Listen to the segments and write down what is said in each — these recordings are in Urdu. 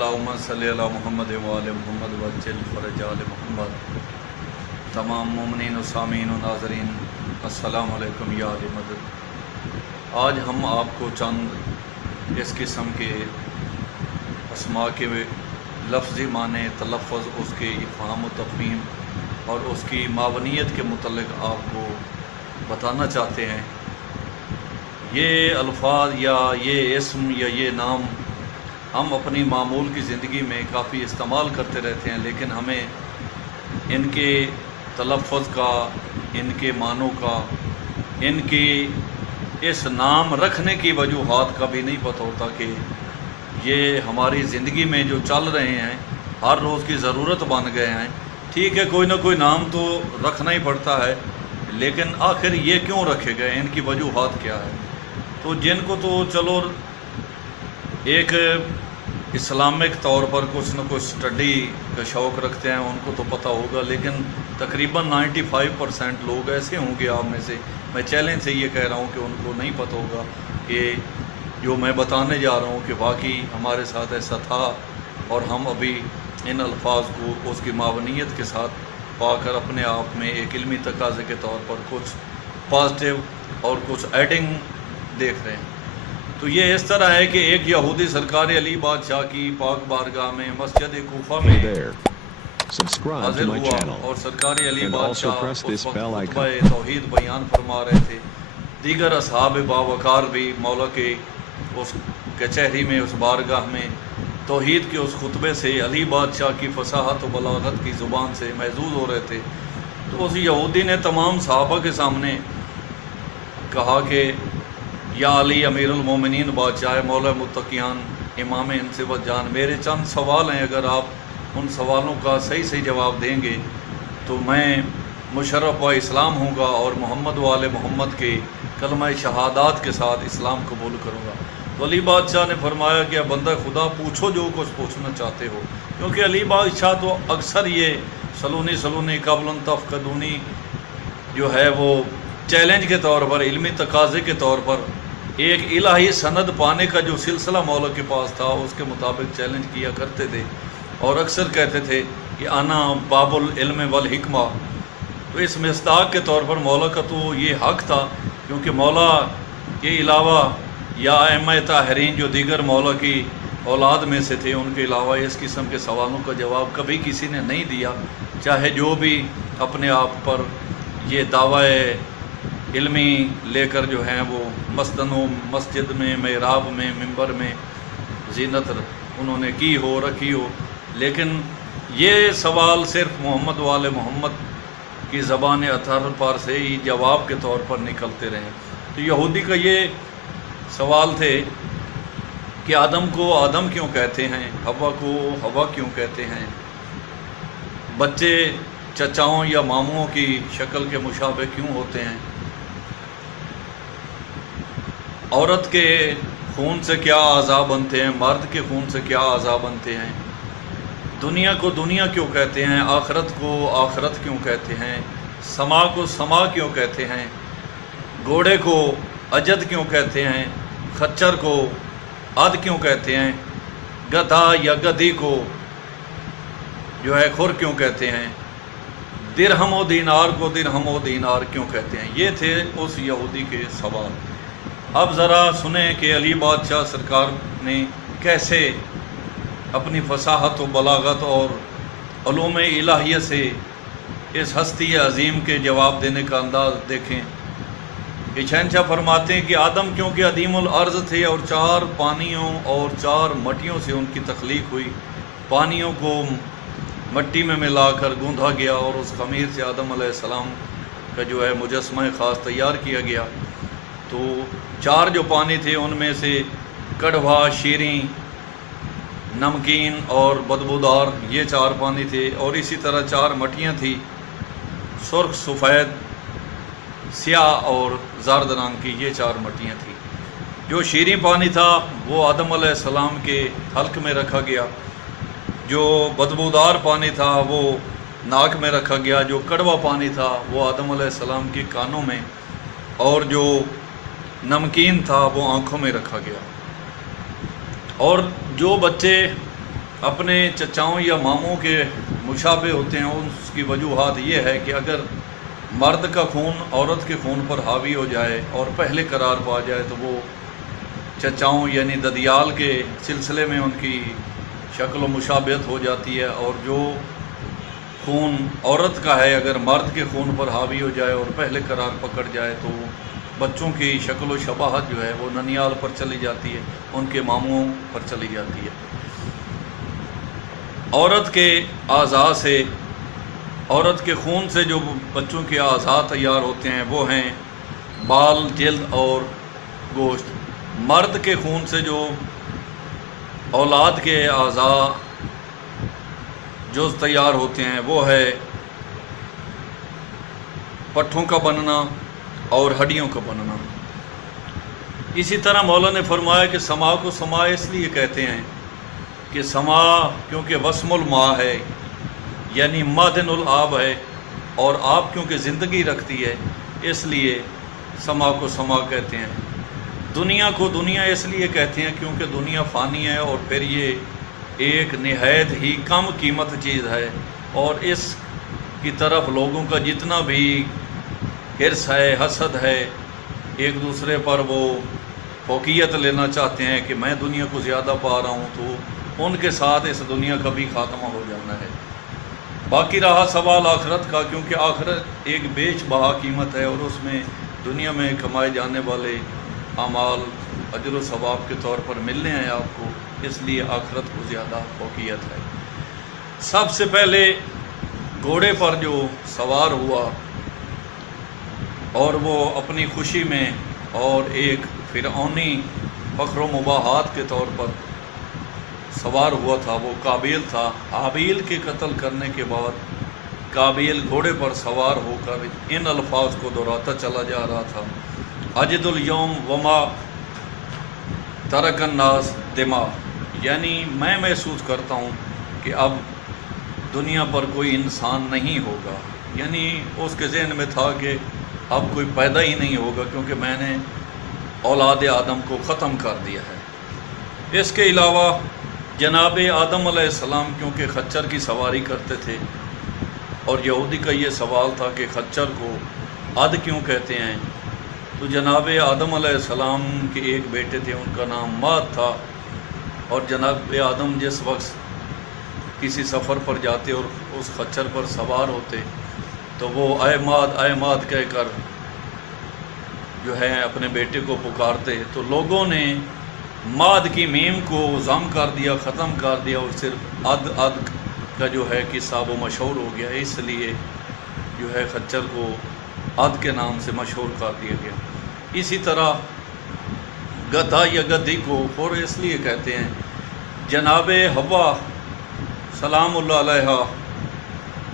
اللہم صلی علی محمد وآل محمد وجل فرج آل محمد۔ تمام مومنین و سامعین و ناظرین السلام علیکم یا علی مدد۔ آج ہم آپ کو چند اس قسم کے اسماء کے لفظی معنی، تلفظ، اس کے افہام و تفہیم اور اس کی معنویت کے متعلق آپ کو بتانا چاہتے ہیں۔ یہ الفاظ یا یہ اسم یا یہ نام ہم اپنی معمول کی زندگی میں کافی استعمال کرتے رہتے ہیں، لیکن ہمیں ان کے تلفظ کا، ان کے معنوں کا، ان کی اس نام رکھنے کی وجوہات کا بھی نہیں پتہ ہوتا کہ یہ ہماری زندگی میں جو چل رہے ہیں، ہر روز کی ضرورت بن گئے ہیں۔ ٹھیک ہے، کوئی نہ کوئی نام تو رکھنا ہی پڑتا ہے، لیکن آخر یہ کیوں رکھے گئے، ان کی وجوہات کیا ہے؟ تو جن کو تو چلو ایک اسلامک طور پر کچھ نہ کچھ سٹڈی کا شوق رکھتے ہیں، ان کو تو پتہ ہوگا، لیکن تقریباً 95% لوگ ایسے ہوں گے آپ میں سے، میں چیلنج سے یہ کہہ رہا ہوں کہ ان کو نہیں پتہ ہوگا کہ جو میں بتانے جا رہا ہوں کہ واقعی ہمارے ساتھ ایسا تھا، اور ہم ابھی ان الفاظ کو اس کی معنویت کے ساتھ پا کر اپنے آپ میں ایک علمی تقاضے کے طور پر کچھ پازیٹیو اور کچھ ایڈنگ دیکھ رہے ہیں۔ تو یہ اس طرح ہے کہ ایک یہودی سرکار علی بادشاہ کی پاک بارگاہ میں مسجد کوفہ میں حاضر ہوا، اور سرکار علی بادشاہ اس وقت خطبہ توحید بیان فرما رہے تھے۔ دیگر اصحاب باوقار بھی مولا کے اس کچہری میں، اس بارگاہ میں توحید کے اس خطبے سے، علی بادشاہ کی فصاحت و بلاغت کی زبان سے محظوظ ہو رہے تھے۔ تو اس یہودی نے تمام صحابہ کے سامنے کہا کہ یا علی امیر المومنین بادشاہ مولا متقیان امام انصبت جان، میرے چند سوال ہیں، اگر آپ ان سوالوں کا صحیح جواب دیں گے تو میں مشرف و اسلام ہوں گا، اور محمد وآل محمد کے کلمہ شہادات کے ساتھ اسلام قبول کروں گا۔ تو علی بادشاہ نے فرمایا کہ بندہ خدا پوچھو جو کچھ پوچھنا چاہتے ہو، کیونکہ علی بادشاہ تو اکثر یہ سلونی قبل تفقدونی جو ہے وہ چیلنج کے طور پر، علمی تقاضے کے طور پر، ایک الہی سند پانے کا جو سلسلہ مولا کے پاس تھا، اس کے مطابق چیلنج کیا کرتے تھے، اور اکثر کہتے تھے کہ انا باب العلم والحکمہ۔ تو اس مصداق کے طور پر مولا کا تو یہ حق تھا، کیونکہ مولا کے علاوہ یا ائمہ طاہرین جو دیگر مولا کی اولاد میں سے تھے، ان کے علاوہ اس قسم کے سوالوں کا جواب کبھی کسی نے نہیں دیا، چاہے جو بھی اپنے آپ پر یہ دعوی علمی لے کر جو ہیں وہ مسجدوں، مسجد میں، محراب میں، منبر میں زینت انہوں نے کی ہو، رکھی ہو، لیکن یہ سوال صرف محمد وآل محمد کی زبان اطہر پر سے ہی جواب کے طور پر نکلتے رہے۔ تو یہودی کا یہ سوال تھے کہ آدم کو آدم کیوں کہتے ہیں، حوا کو حوا کیوں کہتے ہیں، بچے چچاؤں یا ماموں کی شکل کے مشابہ کیوں ہوتے ہیں، عورت کے خون سے کیا اعضاء بنتے ہیں، مرد کے خون سے کیا اعضاء بنتے ہیں، دنیا کو دنیا کیوں کہتے ہیں، آخرت کو آخرت کیوں کہتے ہیں، سما کو سما کیوں کہتے ہیں، گھوڑے کو اجد کیوں کہتے ہیں، خچر کو عد کیوں کہتے ہیں، گدھا یا گدھی کو جو ہے خر کیوں کہتے ہیں، درہم و دینار کو درہم و دینار کیوں کہتے ہیں۔ یہ تھے اس یہودی کے سوال۔ اب ذرا سنیں کہ علی بادشاہ سرکار نے کیسے اپنی فصاحت و بلاغت اور علوم الہیہ سے اس ہستی عظیم کے جواب دینے کا انداز دیکھیں کہ شہنشاہ فرماتے ہیں کہ آدم کیونکہ عدیم الارض تھے، اور 4 پانیوں اور 4 مٹیوں سے ان کی تخلیق ہوئی، پانیوں کو مٹی میں ملا کر گوندھا گیا، اور اس خمیر سے آدم علیہ السلام کا جو ہے مجسمہ خاص تیار کیا گیا۔ تو 4 جو پانی تھے ان میں سے کڑوا، شیریں، نمکین اور بدبودار، یہ 4 پانی تھے، اور اسی طرح 4 مٹیاں تھیں، سرخ، سفید، سیاہ اور زرد رنگ کی، یہ 4 مٹیاں تھیں۔ جو شیریں پانی تھا وہ آدم علیہ السلام کے حلق میں رکھا گیا، جو بدبودار پانی تھا وہ ناک میں رکھا گیا، جو کڑوا پانی تھا وہ آدم علیہ السلام کے کانوں میں، اور جو نمکین تھا وہ آنکھوں میں رکھا گیا۔ اور جو بچے اپنے چچاؤں یا ماموں کے مشابہ ہوتے ہیں، اس کی وجوہات یہ ہے کہ اگر مرد کا خون عورت کے خون پر حاوی ہو جائے اور پہلے قرار پا جائے تو وہ چچاؤں یعنی ددیال کے سلسلے میں ان کی شکل و مشابہت ہو جاتی ہے، اور جو خون عورت کا ہے اگر مرد کے خون پر حاوی ہو جائے اور پہلے قرار پکڑ جائے تو بچوں کی شکل و شباہت جو ہے وہ ننیال پر چلی جاتی ہے، ان کے ماموں پر چلی جاتی ہے۔ عورت کے اعضاء سے، عورت کے خون سے جو بچوں کے اعضاء تیار ہوتے ہیں وہ ہیں بال، جلد اور گوشت۔ مرد کے خون سے جو اولاد کے اعضاء جز تیار ہوتے ہیں وہ ہے پٹھوں کا بننا اور ہڈیوں کا بننا۔ اسی طرح مولا نے فرمایا کہ سما کو سما اس لیے کہتے ہیں کہ سما کیونکہ وسم الماء ہے، یعنی معدن الآب ہے، اور آب کیونکہ زندگی رکھتی ہے اس لیے سما کو سما کہتے ہیں۔ دنیا کو دنیا اس لیے کہتے ہیں کیونکہ دنیا فانی ہے، اور پھر یہ ایک نہایت ہی کم قیمت چیز ہے، اور اس کی طرف لوگوں کا جتنا بھی حرص ہے، حسد ہے، ایک دوسرے پر وہ فوقیت لینا چاہتے ہیں کہ میں دنیا کو زیادہ پا رہا ہوں، تو ان کے ساتھ اس دنیا کا بھی خاتمہ ہو جانا ہے۔ باقی رہا سوال آخرت کا، کیونکہ آخرت ایک بیش بہا قیمت ہے، اور اس میں دنیا میں کمائے جانے والے اعمال اجر و ثواب کے طور پر ملنے ہیں آپ کو، اس لیے آخرت کو زیادہ فوقیت ہے۔ سب سے پہلے گھوڑے پر جو سوار ہوا اور وہ اپنی خوشی میں اور ایک فرعونی فخر و مباحات کے طور پر سوار ہوا تھا وہ قابیل تھا۔ حابیل کے قتل کرنے کے بعد قابیل گھوڑے پر سوار ہو کر ان الفاظ کو دہراتا چلا جا رہا تھا: اجد الیوم وما ترک الناس دما، یعنی میں محسوس کرتا ہوں کہ اب دنیا پر کوئی انسان نہیں ہوگا، یعنی اس کے ذہن میں تھا کہ اب کوئی پیدا ہی نہیں ہوگا کیونکہ میں نے اولاد آدم کو ختم کر دیا ہے۔ اس کے علاوہ جناب آدم علیہ السلام کیونکہ خچر کی سواری کرتے تھے، اور یہودی کا یہ سوال تھا کہ خچر کو عد کیوں کہتے ہیں، تو جناب آدم علیہ السلام کے ایک بیٹے تھے، ان کا نام ماد تھا، اور جناب آدم جس وقت کسی سفر پر جاتے اور اس خچر پر سوار ہوتے تو وہ اے ماد کہہ کر جو ہے اپنے بیٹے کو پکارتے، تو لوگوں نے ماد کی میم کو ضم کر دیا، ختم کر دیا، اور صرف عد کا جو ہے قصہ وہ مشہور ہو گیا، اس لیے جو ہے خچر کو عد کے نام سے مشہور کر دیا گیا۔ اسی طرح گدھا یا گدھی کو خور اس لیے کہتے ہیں، جناب حوا سلام اللہ علیہ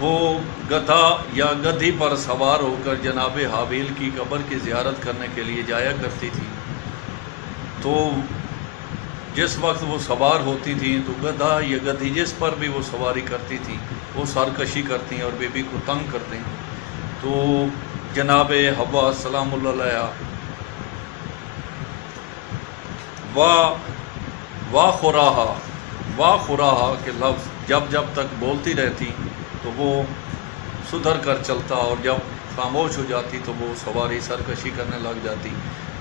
وہ گدھا یا گدھی پر سوار ہو کر جناب حابیل کی قبر کی زیارت کرنے کے لیے جایا کرتی تھی، تو جس وقت وہ سوار ہوتی تھیں تو گدھا یا گدھی جس پر بھی وہ سواری کرتی تھی وہ سرکشی کرتی ہیں اور بی بی کو تنگ کرتے ہیں، تو جناب حوا سلام اللہ علیہ وا خراہا کے لفظ جب تک بولتی رہتی تو وہ سدھر کر چلتا، اور جب خاموش ہو جاتی تو وہ سواری سرکشی کرنے لگ جاتی۔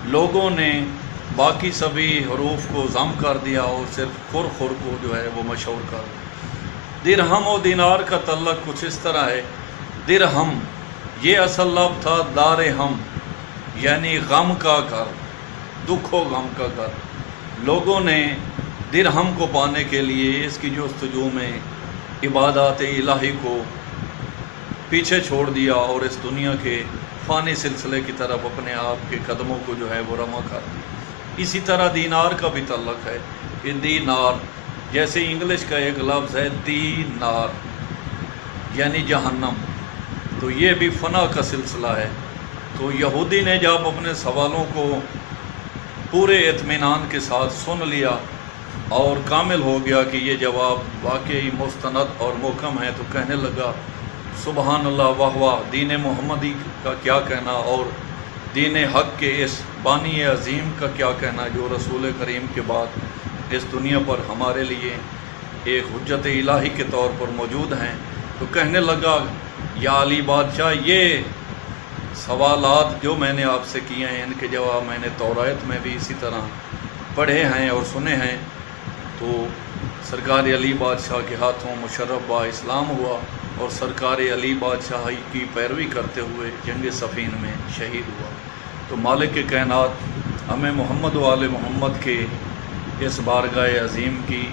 لوگوں نے باقی سبھی حروف کو ضم کر دیا اور صرف خور کو جو ہے وہ مشہور کر دیا۔ درہم و دینار کا تعلق کچھ اس طرح ہے، درہم یہ اصل لفظ تھا دار ہم، یعنی غم کا گھر، دکھ و غم کا گھر۔ لوگوں نے درہم کو پانے کے لیے اس کی جستجو میں عبادات الہی کو پیچھے چھوڑ دیا اور اس دنیا کے فانی سلسلے کی طرف اپنے آپ کے قدموں کو جو ہے وہ رواں کر دیا۔ اسی طرح دینار کا بھی تعلق ہے کہ دینار جیسے انگلش کا ایک لفظ ہے دینار یعنی جہنم، تو یہ بھی فنا کا سلسلہ ہے۔ تو یہودی نے جب اپنے سوالوں کو پورے اطمینان کے ساتھ سن لیا اور کامل ہو گیا کہ یہ جواب واقعی مستند اور محکم ہے، تو کہنے لگا سبحان اللہ واہ واہ، دین محمدی کا کیا کہنا، اور دین حق کے اس بانی عظیم کا کیا کہنا جو رسول کریم کے بعد اس دنیا پر ہمارے لیے ایک حجت الہی کے طور پر موجود ہیں، تو کہنے لگا یا علی بادشاہ، یہ سوالات جو میں نے آپ سے کیے ہیں ان کے جواب میں نے توریت میں بھی اسی طرح پڑھے ہیں اور سنے ہیں۔ تو سرکار علی بادشاہ کے ہاتھوں مشرف با اسلام ہوا اور سرکار علی بادشاہ کی پیروی کرتے ہوئے جنگ صفین میں شہید ہوا۔ تو مالک کائنات ہمیں محمد و آل محمد کے اس بارگاہ عظیم کی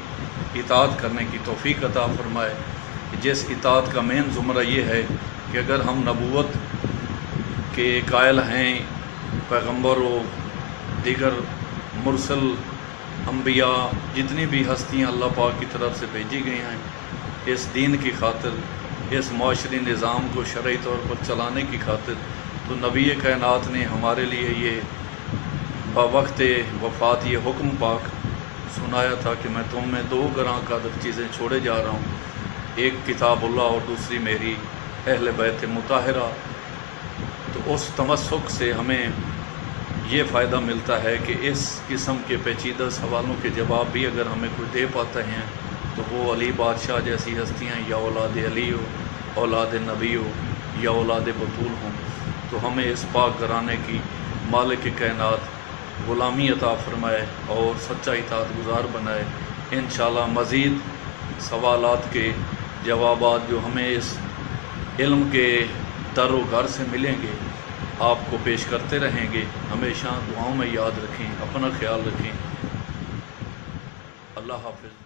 اطاعت کرنے کی توفیق عطا فرمائے، جس اطاعت کا مین زمرہ یہ ہے کہ اگر ہم نبوت کے قائل ہیں، پیغمبر و دیگر مرسل انبیاء جتنی بھی ہستیاں اللہ پاک کی طرف سے بھیجی گئی ہیں اس دین کی خاطر، اس معاشری نظام کو شرعی طور پر چلانے کی خاطر، تو نبی کائنات نے ہمارے لیے یہ بوقت وفات یہ حکم پاک سنایا تھا کہ میں تم میں دو گراں قدر چیزیں چھوڑے جا رہا ہوں، ایک کتاب اللہ اور دوسری میری اہل بیت مطہرہ۔ تو اس تمسک سے ہمیں یہ فائدہ ملتا ہے کہ اس قسم کے پیچیدہ سوالوں کے جواب بھی اگر ہمیں کوئی دے پاتے ہیں تو وہ علی بادشاہ جیسی ہستیاں یا اولاد علی ہو، اولاد نبی ہو یا اولاد بطول ہوں، تو ہمیں اس پاک گھرانے کی مالک کائنات غلامی عطا فرمائے اور سچا اطاعت گزار بنائے۔ انشاءاللہ مزید سوالات کے جوابات جو ہمیں اس علم کے در و گھر سے ملیں گے آپ کو پیش کرتے رہیں گے۔ ہمیشہ دعاؤں میں یاد رکھیں، اپنا خیال رکھیں۔ اللہ حافظ۔